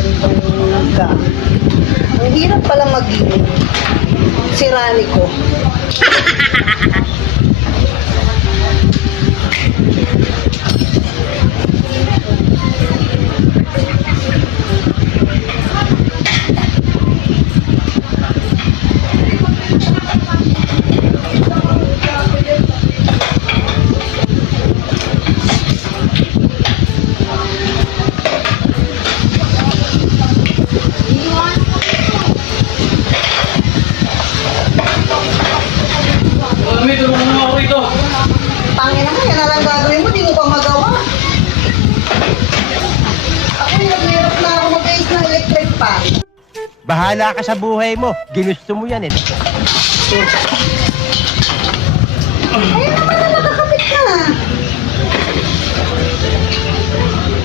ganitong ka. Ang hirap pala maging sirani ko. Pangin naman, yan na lang gagawin mo, di mo pa magawa. Ako nag-hirap na ako mag-ayos ng electric pan. Bahala ka sa buhay mo. Ginusto mo yan eh. Ayun naman na, nakakapit na.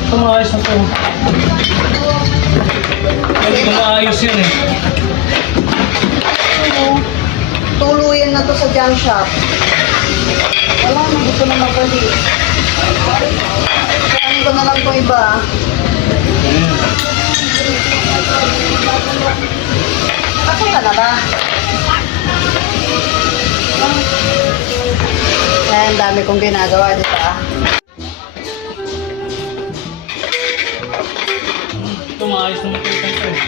Tumaayos na to. Hindi ko maayos yun eh. Tuluyan na to sa jam shop. Wala na, gusto na magbali. Saan ko na lang ito iba. Ako ka na ba? Ay, ang dami kong ginagawa dito ah. Tumaayos naman ito eh.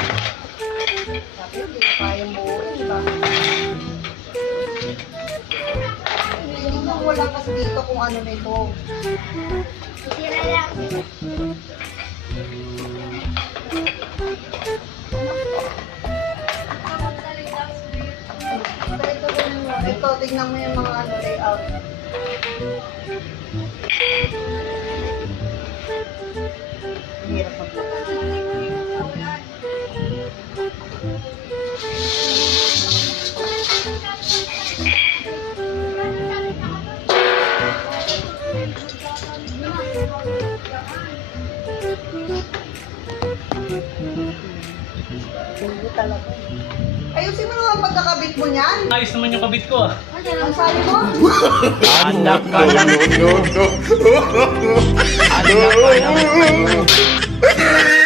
Sabi, hindi ko kayang buuin, diba? Wala kasi dito kung ano nito. Ito, tignan mo yung mga ano, layout. Hirap magbukas. Hindi talaga. Ayusin mo naman pagkakabit mo niyan. Ayos naman yung kabit ko ah. Ang sabi mo? Anak ka lang. Anak ka lang.